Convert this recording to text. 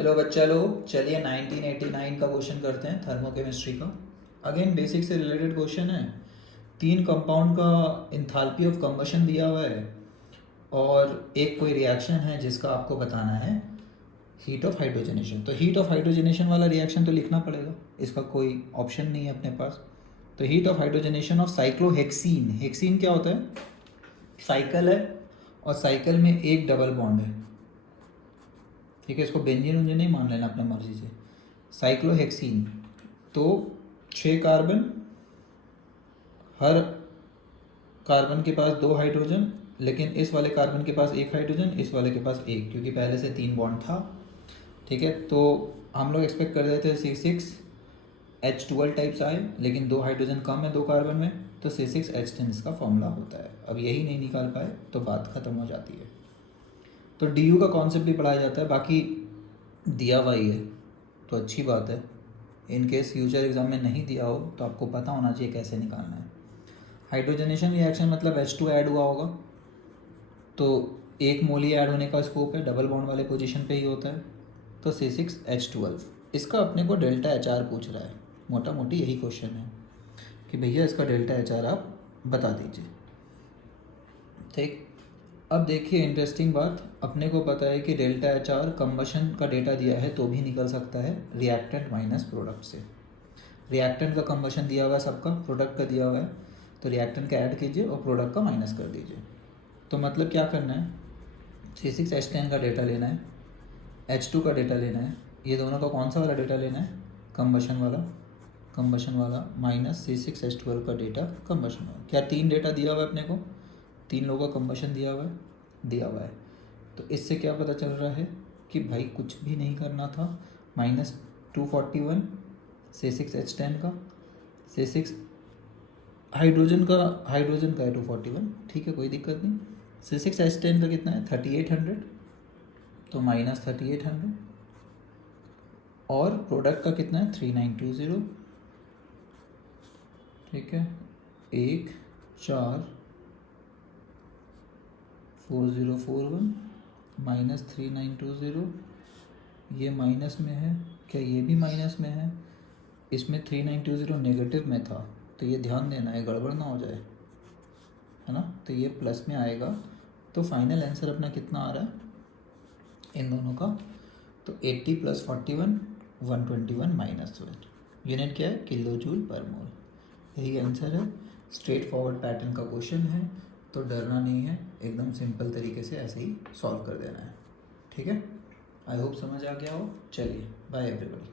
Hello बच्चा लोग, चलिए 1989 का क्वेश्चन करते हैं थर्मोकेमिस्ट्री का। अगेन बेसिक से रिलेटेड क्वेश्चन है। तीन कंपाउंड का इंथाल्पी ऑफ कंबशन दिया हुआ है और एक कोई रिएक्शन है जिसका आपको बताना है हीट ऑफ हाइड्रोजनेशन। तो हीट ऑफ हाइड्रोजनेशन वाला रिएक्शन तो लिखना पड़ेगा, इसका कोई ऑप्शन नहीं है अपने पास। तो heat of hydrogenation of cyclohexene. Hexene क्या होता है? साइकिल है और साइकिल में एक डबल बॉन्ड है, ठीक है। इसको बेंजीन उंजीन नहीं मान लेना अपने मर्जी से। साइक्लोहेक्सीन तो 6 कार्बन, हर कार्बन के पास 2 हाइड्रोजन, लेकिन इस वाले कार्बन के पास 1 हाइड्रोजन, इस वाले के पास 1, क्योंकि पहले से 3 बॉन्ड था, ठीक है। तो हम लोग एक्सपेक्ट कर रहे थे C6H12 टाइप्स आए, लेकिन 2 हाइड्रोजन कम है 2 कार्बन में, तो C6H10 इसका फॉर्मूला होता है। अब यही नहीं निकाल पाए तो बात ख़त्म हो जाती है। तो DU का कॉन्सेप्ट भी पढ़ाया जाता है, बाकी दिया हुआ ही है तो अच्छी बात है। इन केस फ्यूचर एग्जाम में नहीं दिया हो तो आपको पता होना चाहिए कैसे निकालना है। हाइड्रोजनेशन रिएक्शन मतलब H2 ऐड हुआ होगा, तो 1 मोल ही ऐड होने का स्कोप है, डबल बॉन्ड वाले पोजीशन पे ही होता है। तो C6H12, इसका अपने को डेल्टा HR पूछ रहा है। मोटा मोटी यही क्वेश्चन है कि भैया इसका डेल्टा HR आप बता दीजिए, ठीक। अब देखिए इंटरेस्टिंग बात, अपने को पता है कि डेल्टा HR कंबशन का डेटा दिया है तो भी निकल सकता है रिएक्टेंट माइनस प्रोडक्ट से। रिएक्टेंट का कंबशन दिया हुआ है सबका, प्रोडक्ट का दिया हुआ है, तो रिएक्टेंट का ऐड कीजिए और प्रोडक्ट का माइनस कर दीजिए। तो मतलब क्या करना है, C6H10 का डेटा लेना है, H2 का डेटा लेना है, ये दोनों का कौन सा वाला डेटा लेना है, कंबशन वाला माइनस C6H12 का डेटा कंबशन वाला। क्या 3 डेटा दिया हुआ है अपने को, 3 लोगों का कंबशन दिया हुआ है। तो इससे क्या पता चल रहा है कि भाई कुछ भी नहीं करना था, -241 C6H10 का, C6 हाइड्रोजन का है 241, ठीक है, कोई दिक्कत नहीं। C6H10 का कितना है 3800, तो -3800, और प्रोडक्ट का कितना है 3920, ठीक है। 1 4 4041 -3920, ये माइनस में है, क्या ये भी माइनस में है? इसमें 3920 नेगेटिव में था, तो ये ध्यान देना है गड़बड़ ना हो जाए, है ना। तो ये प्लस में आएगा। तो फाइनल आंसर अपना कितना आ रहा है इन दोनों का, तो 80 + 41 121 - 1। यूनिट क्या है, किलो जूल पर मोल। यही आंसर है। स्ट्रेट फॉरवर्ड पैटर्न का क्वेश्चन है, तो डरना नहीं है, एकदम सिंपल तरीके से ऐसे ही सॉल्व कर देना है, ठीक है। आई होप समझ आ गया हो। चलिए बाय एवरीबॉडी।